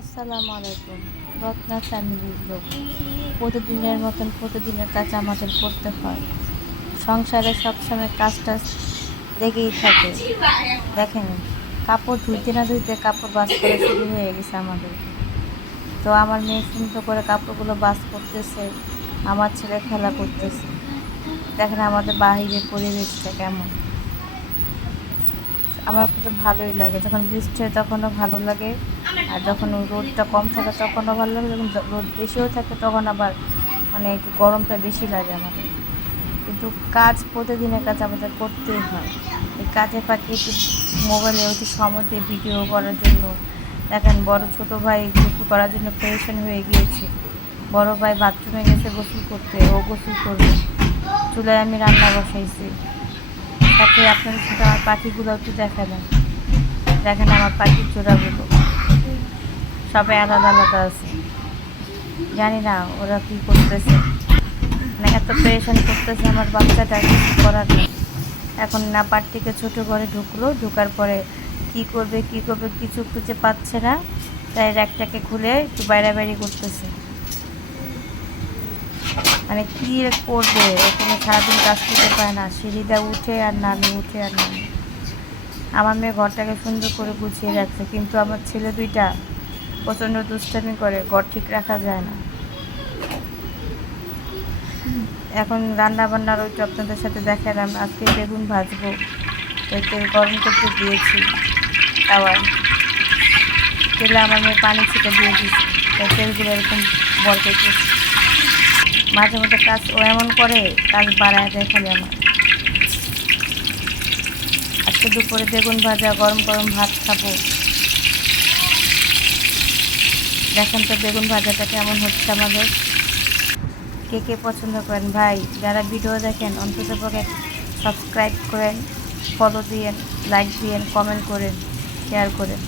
আসসালামু আলাইকুম। Ratna family blog. প্রতিদিনের মতন প্রতিদিনের কাজ আমাদের করতে হয়। সংসারে সবসময় কাজ টাজ লেগেই থাকে। দেখেন, কাপড় ধুইতে না ধুইতে কাপড় ভাঁজ করা শুরু হয়ে গেছে আমাদের। তো আমার মেয়ে সুন্দর করে কাপড়গুলো ভাঁজ করতেছে, আমার ছেলে খেলা করতেছে। দেখেন আমাদের বাহিরের পরিবেশটা কেমন। আমার কিন্তু ভালোই লাগে, যখন বৃষ্টি হয় তখনও ভালো লাগে, আর যখন রোদটা কম থাকে তখনও ভালো লাগে, যখন রোদ বেশিও থাকে তখন আবার মানে একটু গরমটা বেশি লাগে আমাদের। কিন্তু কাজ প্রতিদিনের কাজ আমাদের করতেই হয়। এই কাজের ফাঁকে একটু মোবাইলে একটু সময় দিয়ে ভিডিও করার জন্য। দেখেন বড় ছোট ভাই গোসল করার জন্য পেরেশান হয়ে গিয়েছে। বড় ভাই বাথরুমে গেছে গোসল করতে, ও গোসল করবে। চুলায় আমি রান্না বসাইছি। সাথে আপনাদের সাথে আমার পাখিগুলো একটু দেখালাম। দেখেন আমার পাখির জোড়াগুলো সবাই আলাদা আলাদা আছে, জানি না ওরা কী করতেছে। মানে এত পেরেশান করতেছে আমার বাচ্চাটা, কিছু করার নেই। এখন নাপার থেকে ছোটো ঘরে ঢুকলো, ঢোকার পরে কি করবে কিছু খুঁজে পাচ্ছে না, তাই র্যাকটাকে খুলে একটু বাইরে করতেছে। মানে কী করবে, এখানে সারাদিন কাজ করতে পারে না, সিঁড়িটা উঠে আর নামে উঠে আর নামে। আমার মেয়ে ঘরটাকে সুন্দর করে গুছিয়ে রাখছে, কিন্তু আমার ছেলে দুইটা প্রচণ্ড দুষ্টামি করে, ঘর ঠিক রাখা যায় না। এখন রান্না বান্নার ওইটা আপনাদের সাথে দেখালাম। আজকে বেগুন ভাজবো, ওই তেল গরম করতে দিয়েছি তাওয়ায়। তেলে আমার মেয়ে পানি ছিটে দিয়ে দিয়েছি, তাই তেলগুলো এরকম বরকেছে। মাঝে মধ্যে কাজ ও এমন করে, কাজ বাড়ায় দেয় খালি আমার। আজকে দুপুরে বেগুন ভাজা, গরম গরম ভাত খাবো। দেখেন তো বেগুন ভাজাটা কেমন হচ্ছে আমাদের। কে কে পছন্দ করেন ভাই, যারা ভিডিও দেখেন অন্তত পক্ষে সাবস্ক্রাইব করেন, ফলো দিয়েন, লাইক দিয়েন, কমেন্ট করেন, শেয়ার করেন।